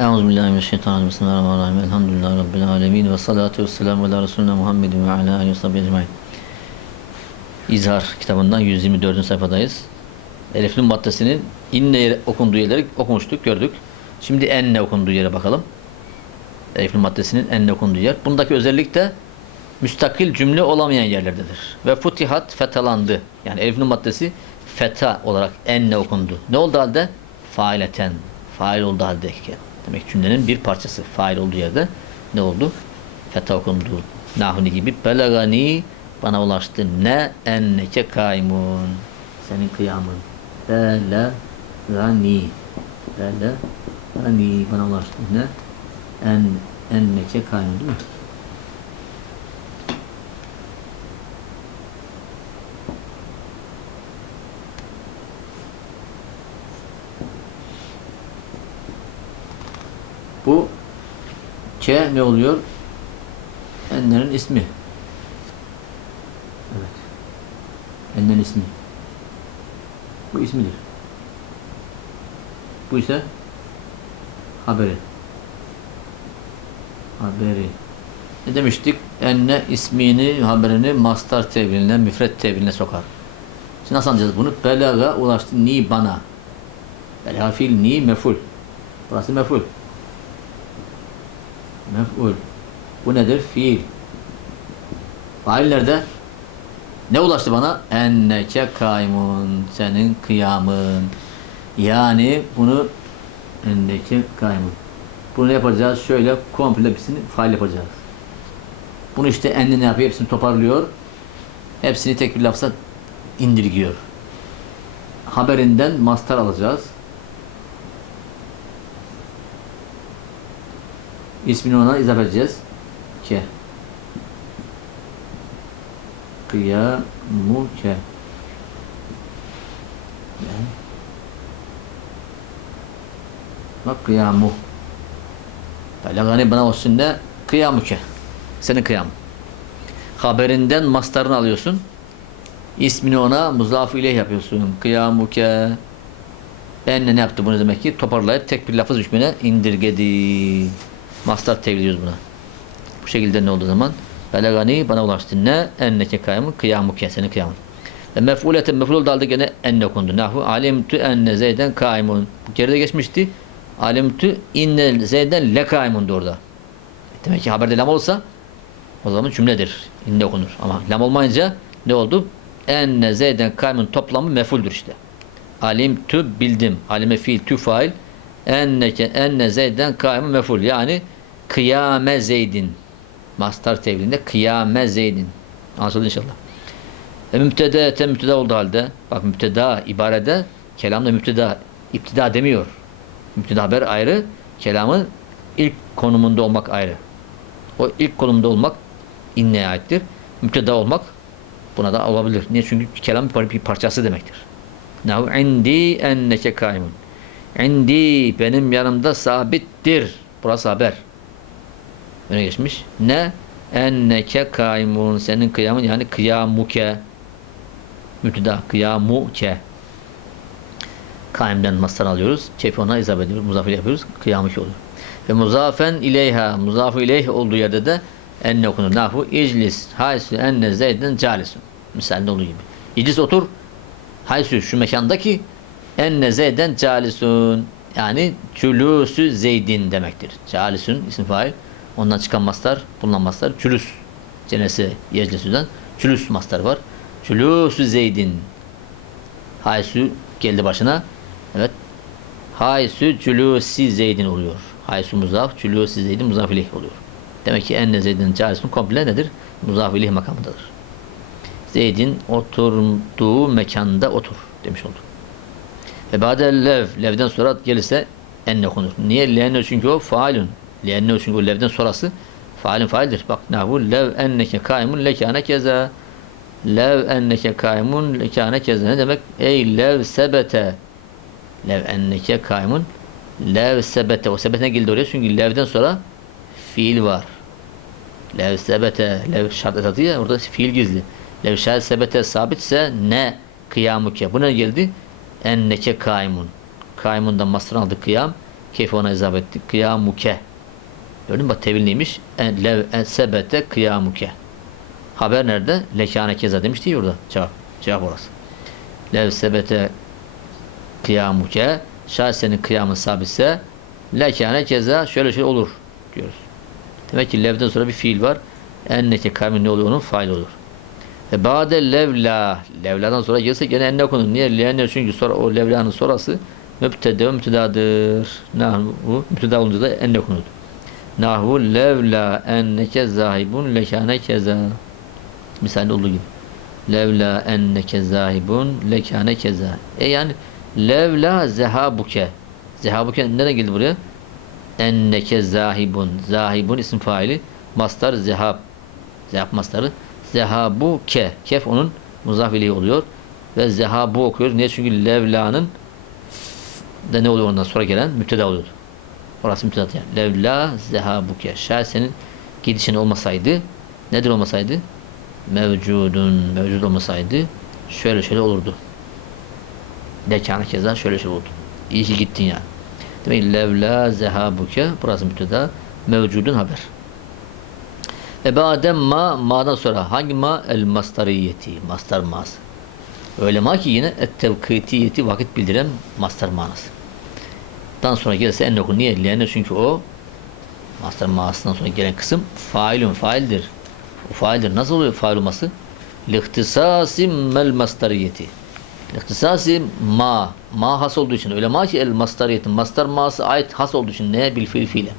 Euzubillahimineşşeytanirracim. Bismillahirrahmanirrahim. Elhamdülillahi Rabbil alemin. Ve salatu ve selamu ala Resulüne Muhammedin ve ala aleyhi ve sahibi ecmain. İzhar kitabından 124. sayfadayız. Elif'in maddesinin inne yere okunduğu yerleri okumuştuk, gördük. Şimdi enne okunduğu yere bakalım. Elif'in maddesinin enne okunduğu yer. Bundaki özellik de müstakil cümle olamayan yerlerdedir. Ve futihat fetalandı. Yani Elif'in maddesi feta olarak enne okundu. Ne oldu halde? Faileten. Fail oldu haldeyken. Demek cümlenin bir parçası. Fail olduğu yerde ne oldu? Feta. Nahuni gibi. Belagani bana ulaştı. Ne enneke kaimun. Senin kıyamın. Belagani. Belagani bana ulaştı. Ne? En, enneke kaimun değil mi? Bu K ne oluyor? Enlerin ismi. Evet. Enlerin ismi. Bu ismidir. Bu ise haberi. Haberi. Ne demiştik? Enne ismini, haberini mastar teviline, müfret teviline sokar. Şimdi nasıl anlayacağız bunu? Belaga ulaştı ni bana. Belaga fiil ni meful. Burası meful. Mef'ul. Bu nedir? Fiil. Fail nerede? Ne ulaştı bana? Enneke kaymun. Senin kıyamın. Yani bunu enneke kaymun. Bunu yapacağız? Şöyle komple hepsini fail yapacağız. Bunu işte enne ne yapıyor? Hepsini toparlıyor. Hepsini tek bir lafza indirgiyor. Haberinden mastar alacağız. İsmini ona izafe edeceğiz. Ke. Kıyamu ke. Yani. Bak kıyamu. Belagani bana olsun ne? Kıyamu ke. Senin kıyam. Haberinden mastarını alıyorsun. İsmini ona muzaf ile yapıyorsun. Kıyamu ke. Ben ne yaptı bunu demek ki? Toparlayıp tek bir lafız hükmüne indirgedi. Mastar teviliyoruz buna. Bu şekilde ne oldu zaman? Belagani bana ulaştı. Ne? Enneke kıyamı kıyamuke. Senin kıyamın. Ve mef'uleten mef'ul daldı gene enne okundu. Nahu alimtu enne zeyden kaimun. Bu geride geçmişti. Alimtu inne zeyden le kaimundu orada. Demek ki haberde lam olsa o zaman cümledir. İnne okunur. Ama lam olmayınca ne oldu? Enne zeyden kaimun toplamı mefuldür işte. Alimtu bildim. Alime fiil tü fail. Enneke enne zeyden kaimun meful. Yani kıyame zeydin. Mastar tevhidinde kıyame zeydin. Anlaşıldı inşallah. E mübteda ete mübteda olduğu halde bak mübteda ibarede kelamda mübteda iptida demiyor. Mübteda haber ayrı, kelamın ilk konumunda olmak ayrı. O ilk konumda olmak inneye aittir. Mübteda olmak buna da olabilir. Niye? Çünkü kelamın bir parçası demektir. Nahu indi enneke kaimun. İndi benim yanımda sabittir. Burası haber. Öne geçmiş. Ne? Enneke kaimun. Senin kıyamın yani kıyamuke. Mütüda. Kıyamuke. Kaimden mastar alıyoruz. Çefi ona izah ediyoruz. Muzafir yapıyoruz. Kıyamuke olur. Ve muzafen ileyha. Muzafu ileyh olduğu yerde de enne okunur. Nahu iclis. Haysu enne zeyden calisun. Misalde olduğu gibi. İclis otur. Haysu şu mekandaki enne zeyden calisun. Yani cülüsü zeydin demektir. Calisun isim fail. Ondan çıkan mastar, bulunan mastar cülüs. Cenesi yeclisüden cülüs mastar var. Cülüsü zeydin. Haysu geldi başına. Evet. Haysu cülüsü zeydin oluyor. Haysu muzaf, cülüsü zeydin muzaf ileyh oluyor. Demek ki enne zeydin calisun komple nedir? Muzaf ileyh makamındadır. Zeydin oturduğu mekanda otur demiş olduk. Ve ba'de lev, levden sonra gelirse enne okunur. Niye? Lenne çünkü o failun. Lenne çünkü levden sonrası failin faildir. Bak nahu lev enneke kaimun lekâne keza. Lev enneke kaimun lekâne keza. Ne demek? Ey lev sebete. Lev enneke kaimun. Lev sebete. O sebete ne geldi oraya? Çünkü levden sonra fiil var. Lev sebete. Lev şart etatı ya. Orada fiil gizli. Lev şart sebete sabitse ne kıyamuke. Bu ne geldi? enneke kaimun. Kaimundan mastar aldı kıyam. Keyfe ona izah ettik. Kıyamuke. Gördün mü bak tevil neymiş? En, lev en sebete kıyamuke. Haber nerede? Lekâne keza demişti ya orada. Cevap. Cevap orası. Lev sebete kıyamuke. Şayet senin kıyamın sabitse lekâne keza şöyle şey olur diyoruz. Demek ki levden sonra bir fiil var. Enneke kavmin ne oluyor onun? Fail olur. E ba'de levla. Levladan sonra gelirse gene enne okunur. Niye? Lenne çünkü sonra o levlanın sonrası mübtede ve mübtedadır. Nahu mübteda olunca da enne okunur. Nahu levla enneke zahibun lekâne keza. Misalde olduğu gibi. Levla enneke zahibun lekâne keza. E yani levla zehabuke. Zehabuke nereden geldi buraya? Enneke zahibun. Zahibun isim faili. Mastar zehab. Zehab mastarı. Zehabu ke. Kef onun muzaf oluyor. Ve zehabu okuyoruz. Niye? Çünkü levla'nın de ne oluyor ondan sonra gelen müpteda oluyordu. Orası müpteda yani. Levla zehabu ke. Şayet senin gidişin olmasaydı nedir olmasaydı? Mevcudun mevcud olmasaydı şöyle şöyle olurdu. Dekâne keza şöyle şöyle olurdu. İyi ki gittin yani. Demek ki levla zehabuke burası müpteda mevcudun haber. E badem ma ma'dan sonra hangi ma el mastariyeti mastar mas. Öyle ma ki yine et tevkitiyeti vakit bildiren mastar manası. Dan sonra gelirse en okun niye? Lene çünkü o mastar ma'sından sonra gelen kısım failun faildir. O faildir. Nasıl oluyor fail olması? Lihtisasim mel mastariyeti. İhtisası ma. Ma has olduğu için. Öyle ma ki el mastariyeti. Mastar ma'sı ait has olduğu için. Neye? Bil fiil fiile.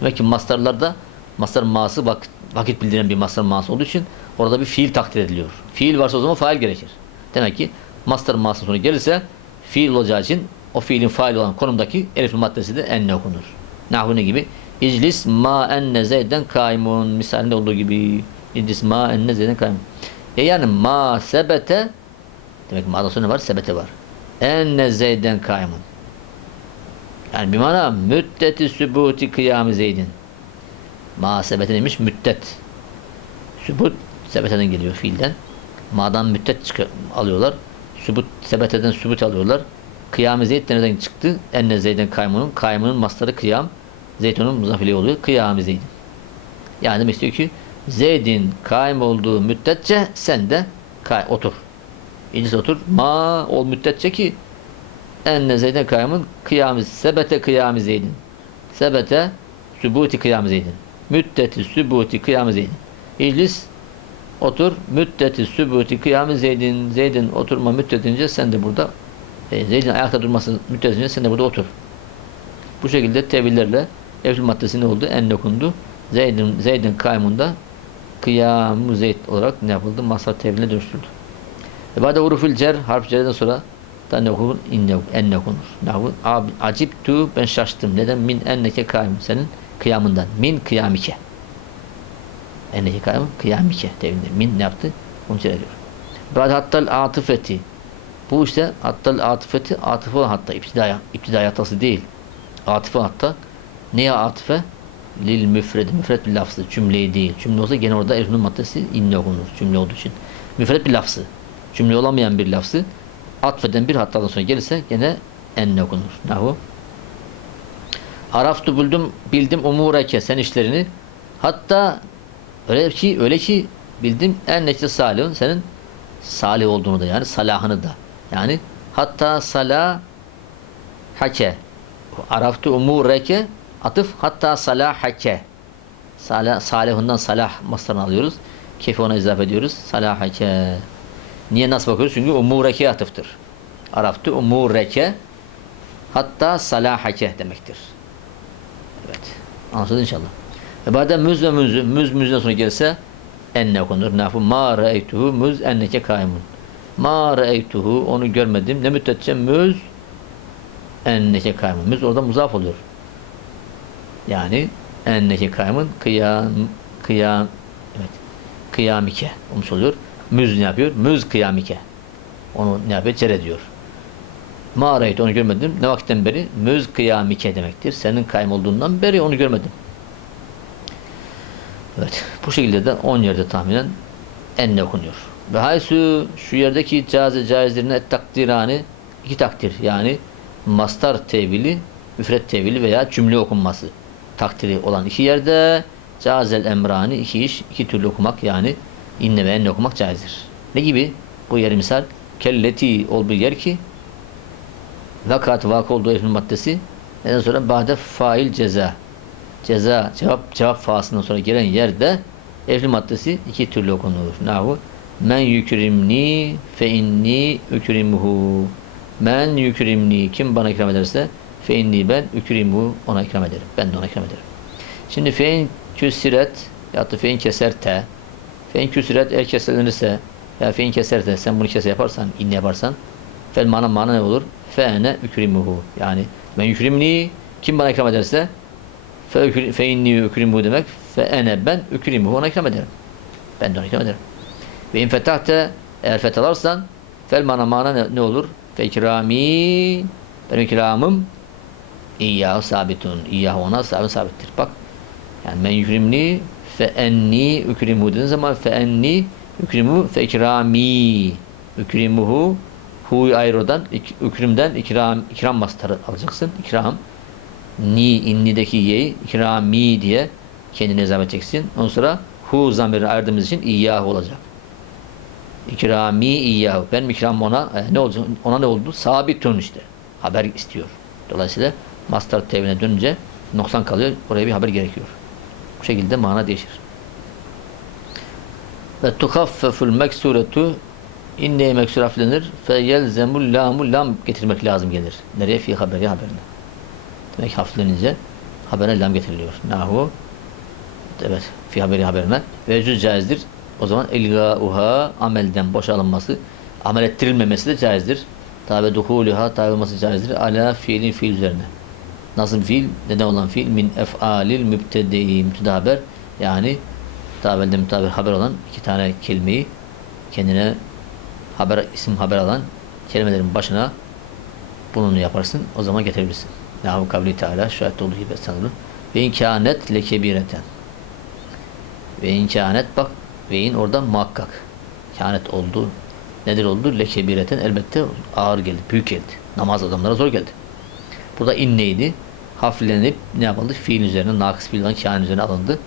Demek ki mastarlarda mastar ma'sı vakit, vakit bildiren bir mastar ma'sı olduğu için orada bir fiil takdir ediliyor. Fiil varsa o zaman fail gerekir. Demek ki mastar ma'sı sonra gelirse fiil olacağı için o fiilin fail olan konumdaki elifin maddesi de enne okunur. Nahu ne gibi? İclis ma enne zeyden kaimun. Misalinde olduğu gibi. İclis ma enne zeyden kaimun. E yani ma sebete Demek sonra ne var? Sebete var. Enne zeyden kaimun. Yani bir mana müddeti sübuti kıyamı zeydin. Ma sebete demiş müddet. Sübut sebeteden geliyor fiilden. Ma'dan müddet alıyorlar. Sübut sebeteden sübut alıyorlar. Kıyam-ı zeyd de nereden çıktı? Enne zeyden kaymunun. Kaymunun mastarı kıyam. Zeytunun muzafili oluyor. Kıyam-ı zeydin. Yani demek istiyor ki Zeyd'in kaim olduğu müddetçe sen de kay, otur. İncisi otur. Ma ol müddetçe ki enne Zeyd'in kıyamın kıyamı sebete kıyamı Zeyd'in. Sebete sübuti kıyamı Zeyd'in. Müddeti sübuti kıyamı Zeyd'in. İclis otur. Müddeti sübuti kıyamı Zeyd'in. Zeyd'in oturma müddetince sen de burada e, Zeyd'in ayakta durması müddetince sen de burada otur. Bu şekilde tevillerle evlil maddesi ne oldu? En okundu. Zeyd'in Zeyd'in kaymında kıyam Zeyd olarak ne yapıldı? Masar teviline dönüştürüldü. Ve ba'de cer harf cerden sonra da ne okunur? İnne, enne okunur. Nahu acip tu ben şaştım. Neden? Min enneke kaim. Senin kıyamından. Min kıyamike. Enneke kaim kıyamike tevindir. Min ne yaptı? Onu ediyor. Ba'de hattal atıfeti. Bu işte hattal atıfeti atıfı olan hatta iptidaya. İptidaya hatası değil. Atıfı hatta. Neye atıfe? Lil müfred. Müfred bir lafzı. Cümleyi değil. Cümle olsa gene orada elfinin maddesi inne okunur. Cümle olduğu için. Müfred bir lafzı cümle olamayan bir lafzı atfeden bir hattadan sonra gelirse gene enne okunur. Nahu Araftu buldum, bildim umureke sen işlerini. Hatta öyle ki öyle ki bildim en neçe salihun senin salih olduğunu da yani salahını da. Yani hatta salah hake. Araftu umureke atıf hatta salah hake. Salah, salihundan salah mastarını alıyoruz. Kefi ona izafe ediyoruz. Salah hake. Niye nasıl bakıyoruz? Çünkü umureke atıftır. Araftu umureke hatta salahake demektir. Evet. Anlaşıldı inşallah. Ve bazen müz ve müz, müz müzden sonra gelirse enne okunur. Yapın? Ma re'eytuhu müz enneke kaimun. Ma re'eytuhu onu görmedim. Ne müddetçe müz enneke kaimun. Müz orada muzaf oluyor. Yani enneke kaimun kıyam kıyam evet kıyamike olmuş oluyor. Müz ne yapıyor? Müz kıyamike. Onu ne yapıyor? Cer ediyor. Mağarayı onu görmedim. Ne vakitten beri? Müz kıyamike demektir. Senin kayım olduğundan beri onu görmedim. Evet. Bu şekilde de 10 yerde tahminen enne okunuyor. Ve haysu şu yerdeki caze caizlerine takdirani iki takdir yani mastar tevili müfret tevili veya cümle okunması takdiri olan iki yerde cazel emrani iki iş iki türlü okumak yani inne ve enne okumak caizdir. Ne gibi? Bu yeri misal kelleti olduğu yer ki vakat vakı olduğu herifin maddesi neden sonra bade fail ceza ceza cevap cevap faasından sonra gelen yerde Efli maddesi iki türlü okunur. Nahu men yükrimni fe inni ükrimuhu. Men yükrimni kim bana ikram ederse fe inni ben ükrimuhu ona ikram ederim. Ben de ona ikram ederim. Şimdi fein küsiret ya da fein keserte fein küsiret eğer keselenirse ya fein keserte sen bunu kese yaparsan inni yaparsan fel mana mana ne olur? Fe ene ükrimuhu. Yani men yükrimni kim bana ikram ederse fe, fe inni ükrimuhu demek fe ene ben ükrimuhu ona ikram ederim. Ben de ona ikram ederim. Ve in fetahte eğer fethalarsan fel mana mana ne, ne olur? Fe ikrami benim ikramım İyyâhu sabitun. İyyâhu ona sabit sabittir. Bak. Yani men yükrimni fe enni ükrimuhu dediğin zaman fe enni ükrimuhu fe ikrami ükrimuhu hu'yu ayrıdan ik, ükrimden ikram ikram mastarı alacaksın. İkram ni innideki ye'yi ikrami diye kendine nezam edeceksin. Ondan sonra hu zamirini ayırdığımız için iyyahu olacak. İkrami iyyahu. Benim ikram ona e, ne olacak? Ona ne oldu? Sabitun işte. Haber istiyor. Dolayısıyla master tevhine dönünce noksan kalıyor. Oraya bir haber gerekiyor. Bu şekilde mana değişir. Ve tukaffeful meksuretu inneye meksur hafiflenir fe yelzemul lamu lam getirmek lazım gelir. Nereye? Fi haberi haberine. Demek ki hafiflenince haberine lam getiriliyor. Nahu evet fi haberi haberine ve yüzü caizdir. O zaman ilgauha amelden boşalınması amel ettirilmemesi de caizdir. Tabi duhuluha tabi olması caizdir. Ala fiilin fiil üzerine. Nasıl fiil? Neden olan fiil? Min ef'alil mübtedei mübteda haber. Yani tabelde mütabir haber olan iki tane kelimeyi kendine haber isim haber alan kelimelerin başına bunu yaparsın. O zaman getirebilirsin. Nahu kavli teala şahit olduğu gibi sanılır. Ve inkânet lekebireten. Ve inkânet bak ve in orada muhakkak. Kânet oldu. Nedir oldu? Lekebireten elbette ağır geldi. Büyük geldi. Namaz adamlara zor geldi. Burada in neydi? Hafiflenip ne yapıldı? Fiil üzerine, nakıs fiil olan kâhin üzerine alındı.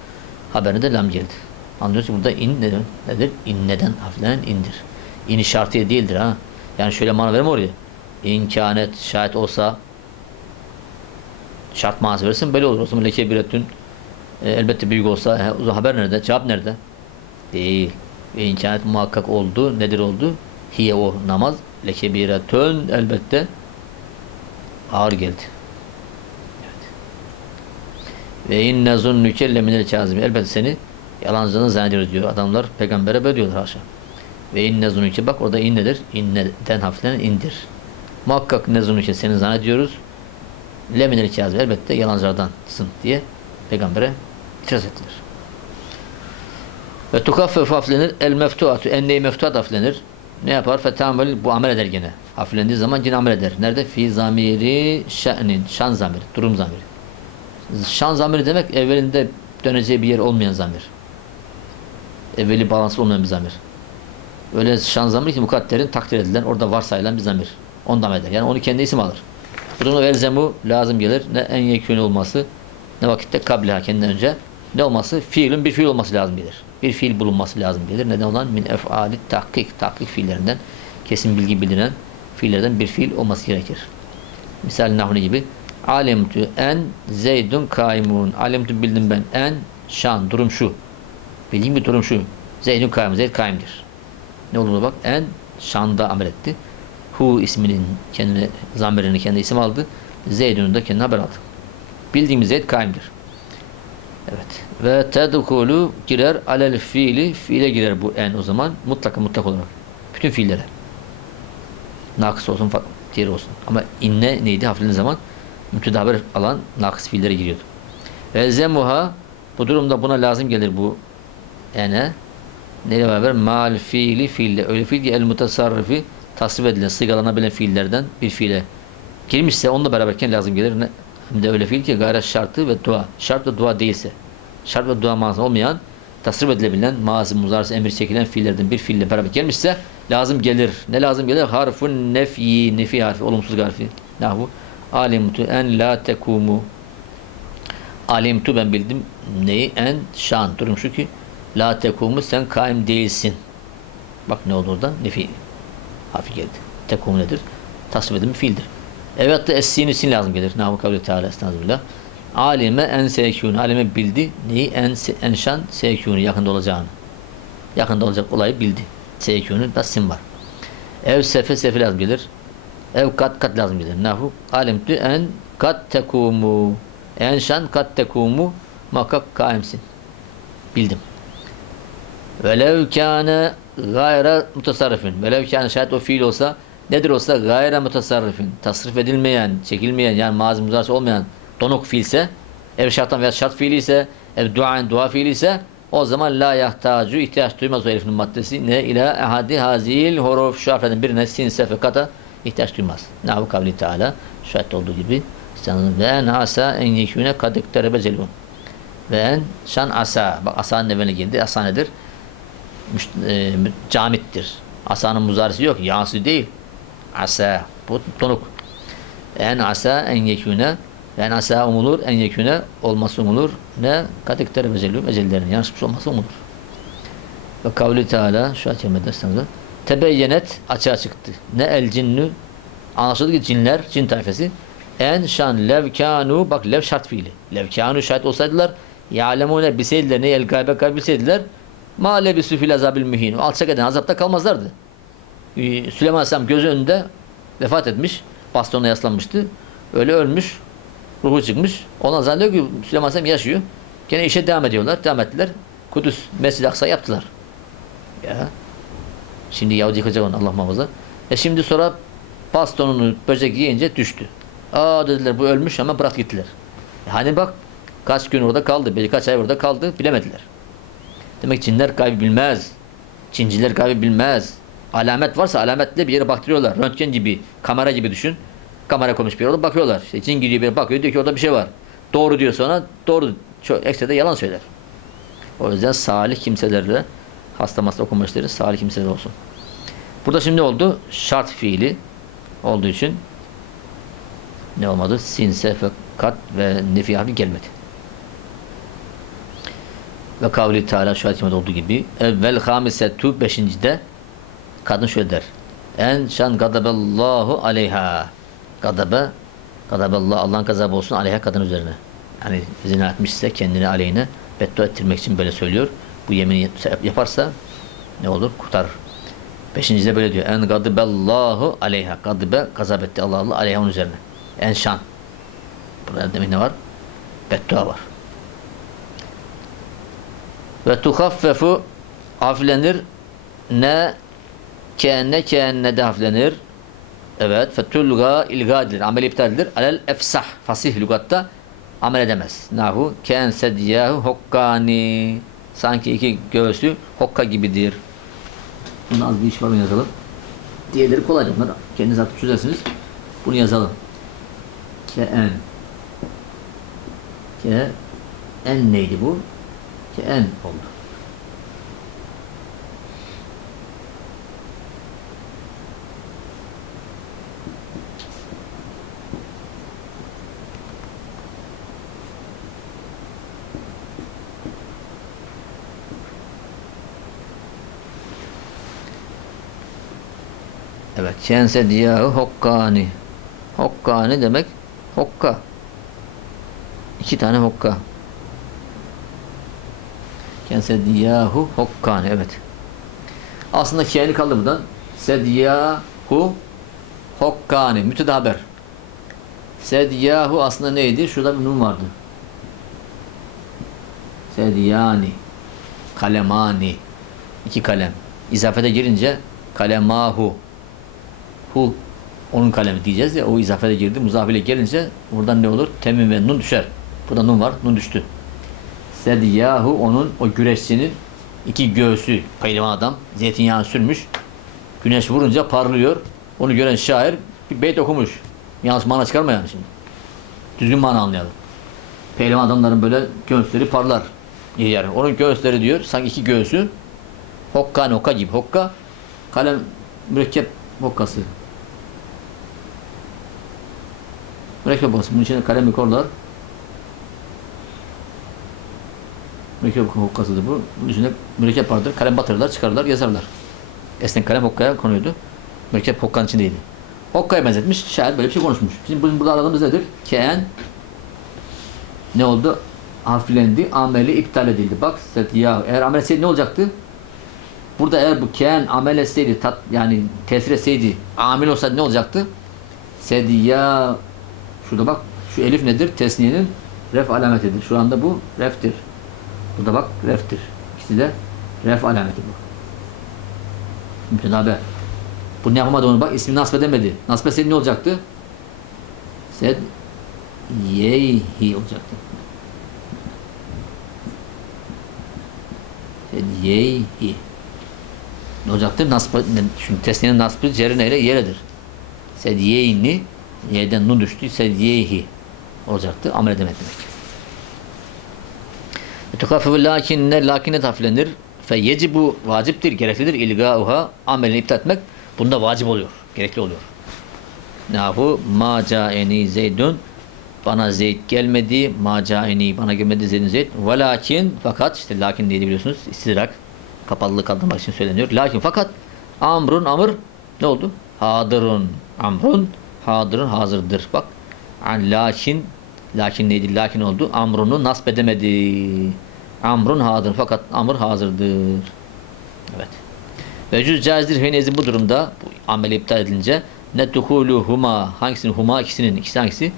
Haberine de lam geldi. Anlıyoruz ki burada in nedir? nedir? İn neden? Hafiflenen indir. İni şartiye değildir ha. Yani şöyle mana verme oraya. İmkanet şayet olsa şart manası verirsin böyle olur. O zaman leke biretün e, elbette büyük olsa he, zaman haber nerede? Cevap nerede? Değil. Ve imkanet muhakkak oldu. Nedir oldu? Hiye o namaz. Leke biretün elbette ağır geldi. Evet. Ve inne zunnüke leminel kazimi. Elbette seni yalancılığını zannediyoruz diyor. Adamlar peygambere böyle diyorlar haşa. Ve inne zunnüke bak orada in nedir? İnneden hafiflenen indir. Muhakkak ne zunnüke seni zannediyoruz. Leminel kazimi. Elbette yalancılardansın diye peygambere itiraz ettiler. Ve tukaffef hafiflenir. El meftuatü. Enne-i meftuat hafiflenir. Ne yapar? Fetamel bu amel eder gene. Hafiflendiği zaman yine amel eder. Nerede? Fi zamiri şe'nin. Şan zamiri. Durum zamiri. Şan zamiri demek evvelinde döneceği bir yer olmayan zamir. Evveli bağlantısı olmayan bir zamir. Öyle şan zamiri ki mukadderin takdir edilen, orada varsayılan bir zamir. Ondan eder. Yani onu kendi isim alır. Bu durumda elzemu lazım gelir. Ne en yekûn olması, ne vakitte kabliha kendinden önce ne olması? Fiilin bir fiil olması lazım gelir. Bir fiil bulunması lazım gelir. Neden olan? Min ef'ali tahkik. Tahkik fiillerinden kesin bilgi bildiren fiillerden bir fiil olması gerekir. Misal nahnu gibi alemtu en zeydun kaimun. Alemtu bildim ben en şan durum şu. Bildiğim bir durum şu. Zeydun kaim. Zeyd kaimdir. Ne olduğunu bak. En şanda amel etti. Hu isminin kendine zamirini kendi isim aldı. Zeydun'u da kendine haber aldı. Bildiğimiz Zeyd kaimdir. Evet. Ve tedkulu girer alel fiili fiile girer bu en o zaman mutlaka mutlak olarak. Bütün fiillere. Nakıs olsun diğer olsun. Ama inne neydi hafiflediği zaman müpteda alan nakıs fiillere giriyordu. Ve zemuha bu durumda buna lazım gelir bu ene neyle beraber mal fiili fiille öyle fiil ki el mutasarrifi tasrif edilen sıgalanabilen fiillerden bir fiile girmişse onunla beraberken lazım gelir. Ne? Hem de öyle fiil ki gayret şartı ve dua. Şart ve dua değilse. Şart ve dua manası olmayan tasrif edilebilen mazi, muzarisi, emir çekilen fiillerden bir fiille beraber gelmişse lazım gelir. Ne lazım gelir? Harfun nefyi, nefi harfi, olumsuz harfi. Nahu Alimtu en la tekumu. Alimtu ben bildim neyi? En şan. Durum şu ki la tekumu sen kaim değilsin. Bak ne oldu orada? Nefi harfi geldi. Tekumu nedir? Tasvip edilmiş fiildir. Evet de es-sin sin lazım gelir. Nahu kavli teala estağfirullah. Alime en sekûn. Alime bildi. Neyi? En, se- en şan sekûnü. Yakında olacağını. Yakında olacak olayı bildi. Sekûnü da sin var. Ev sefe sefe lazım gelir. Ev kat kat lazım gelir. Nahu alimtü en kat tekumu. En şan kat tekumu muhakkak kaimsin. Bildim. Velev kâne gayre mutasarrifin. Velev kâne şayet o fiil olsa nedir olsa gayre mutasarrifin. Tasrif edilmeyen, çekilmeyen yani mazi muzarisi olmayan donuk fiilse ev şarttan veya şart fiili ise ev duaen dua fiili ise o zaman la yahtacu ihtiyaç duymaz o herifin maddesi ne ila ehadi hazil huruf şu harflerden birine sin sefe kata ihtiyaç duymaz. Nahu kavli teala şayet olduğu gibi ve en asa en yekûne kad ikterebe zelun. Ve en şan asa. Bak asanın evine geldi. Asa nedir? Müş- e, camittir. Asanın muzarisi yok. Yası değil. Asa. Bu donuk. En asa en yekûne en asa umulur en yekûne olması umulur. Ne? Katiktere bezelü ecellerin yanlışmış olması umulur. Ve kavli teala şu açımda destanızda tebeyyenet açığa çıktı. Ne el cinnü anlaşıldı ki cinler, cin tayfesi en şan levkanu bak lev şart fiili. Levkanu şahit olsaydılar ya'lemune bilseydiler ne el gaybe bilseydiler ma lebisu fil azabil mühin. Alçak eden azapta kalmazlardı. Ee, Süleyman Aleyhisselam gözü önünde vefat etmiş. Bastonla yaslanmıştı. Öyle ölmüş. Ruhu çıkmış. Ondan zannediyor ki Süleyman Aleyhisselam yaşıyor. Gene işe devam ediyorlar. Devam ettiler. Kudüs Mescid-i Aksa yaptılar. Ya. Şimdi Yahudi yıkacak onu Allah muhafaza. E şimdi sonra bastonunu böcek yiyince düştü. Aa dediler bu ölmüş ama bırak gittiler. E hani bak kaç gün orada kaldı, birkaç ay orada kaldı bilemediler. Demek cinler gaybı bilmez. Cinciler gaybı bilmez. Alamet varsa alametle bir yere baktırıyorlar. Röntgen gibi, kamera gibi düşün. Kamera koymuş bir yere bakıyorlar. İşte cin gidiyor bir bakıyor diyor ki orada bir şey var. Doğru diyor sonra doğru. Çok ekstra yalan söyler. O yüzden salih kimselerle hasta masada okuma işleri salih kimseler olsun. Burada şimdi ne oldu? Şart fiili olduğu için ne olmadı? Sin, sefe, kat ve nefi harfi gelmedi. Ve kavli Teala şu ayet olduğu gibi evvel hamisetu beşincide kadın şöyle der. En şan gadaballahu aleyha. Gadabe gadaballah Allah'ın gazabı olsun aleyha kadın üzerine. Yani zina etmişse kendini aleyhine beddua ettirmek için böyle söylüyor. Bu yemini yaparsa ne olur? Kurtarır. Beşincide böyle diyor. En gadiballahu aleyha. Gadibe gazap etti Allah Allah aleyha onun üzerine. En şan. Burada demek ne var? Beddua var. Ve tuhaffefu hafiflenir ne keenne keenne de hafiflenir. Evet. Fetulga ilga edilir. Amel iptal edilir. Alel efsah. Fasih lügatta amel edemez. Nahu ken sediyahu hokkani. Sanki iki göğsü hokka gibidir. Bunda az bir iş var onu yazalım. Diğerleri kolay. Bunları kendiniz artık çözersiniz. Bunu yazalım. Ke-en. Ke-en neydi bu? Ke-en oldu. Evet. Kense diyahu hokkani. Hokkani demek hokka. İki tane hokka. Kense diyahu hokkani. Evet. Aslında fiili kaldı buradan. Sediyahu hokkani. Müteda haber. Sediyahu aslında neydi? Şurada bir nun vardı. Sediyani. Kalemani. İki kalem. İzafete girince kalemahu hu onun kalemi diyeceğiz ya o izafete girdi. Muzafile gelince buradan ne olur? Temim ve nun düşer. Burada nun var. Nun düştü. Sediyahu onun o güreşçinin iki göğsü pehlivan adam zeytinyağı sürmüş. Güneş vurunca parlıyor. Onu gören şair bir beyt okumuş. Yanlış mana çıkarma yani şimdi. Düzgün mana anlayalım. Pehlivan adamların böyle göğüsleri parlar. Yer. Onun göğüsleri diyor sanki iki göğsü hokka hokka gibi hokka kalem mürekkep hokkası. Mürekkep hokkası. Bunun içine kalem koyarlar. Mürekkep hokkasıdır bu. Bunun içine mürekkep vardır. Kalem batırırlar, çıkarırlar, yazarlar. Eskiden kalem hokkaya konuyordu. Mürekkep hokkanın içindeydi. Hokkaya benzetmiş. Şair böyle bir şey konuşmuş. Bizim burada aradığımız nedir? Ken ne oldu? Harflendi. Ameli iptal edildi. Bak ya eğer amel etseydi ne olacaktı? Burada eğer bu ken amel etseydi tat, yani tesir etseydi amel olsaydı ne olacaktı? Sediya şurada bak şu elif nedir? Tesniyenin ref alametidir. Şu anda bu reftir. Burada bak reftir. İkisi de ref alameti bu. Mütenabe. Bu ne yapamadı onu bak ismini nasip edemedi. Nasip etseydi ne olacaktı? Sed yeyhi olacaktı. Sed yeyhi. Ne olacaktır? Nasip, şimdi tesniyenin nasbı ceri neyle? Yeredir. Sed yeyni Y'den nun düştü. Sed yeyhi olacaktı. Amel edemek demek. Tukaffu lakinne lakine taflenir. Fe yecibu vaciptir, gereklidir. İlgauha amelini iptal etmek. Bunda vacip oluyor. Gerekli oluyor. Nahu ma caeni zeydun bana Zeyd gelmedi. Ma caeni bana gelmedi Zeyd'in Zeyd. Ve lakin fakat işte lakin diye biliyorsunuz istidrak kapalılık kaldırmak için söyleniyor. Lakin fakat amrun amr ne oldu? Hadırun amrun hadırun hazırdır. Bak an lakin lakin neydi? Lakin oldu. Amrunu nasp edemedi. Amrun hadır fakat amr hazırdır. Evet. Ve cüz caizdir fenezi bu durumda bu amel iptal edilince ne duhulu huma hangisinin huma ikisinin ikisi hangisi?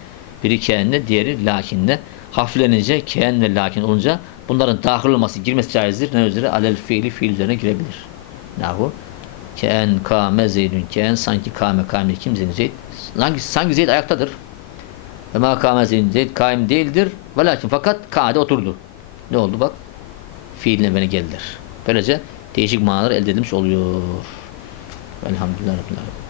Biri kenne diğeri lakinle hafiflenince kenne lakin olunca bunların dahil olması girmesi caizdir. Ne üzere? Alel fiili fiil üzerine girebilir. Nahu ken kame zeydün ken sanki kame kame kim zeyd zeyd sanki, sanki zeyd ayaktadır. Ve ma kame zeydün zeyd kaim değildir. Ve lakin fakat kade oturdu. Ne oldu bak? Fiiline beni geldiler. Böylece değişik manalar elde edilmiş oluyor. Velhamdülillah Rabbil Alemin.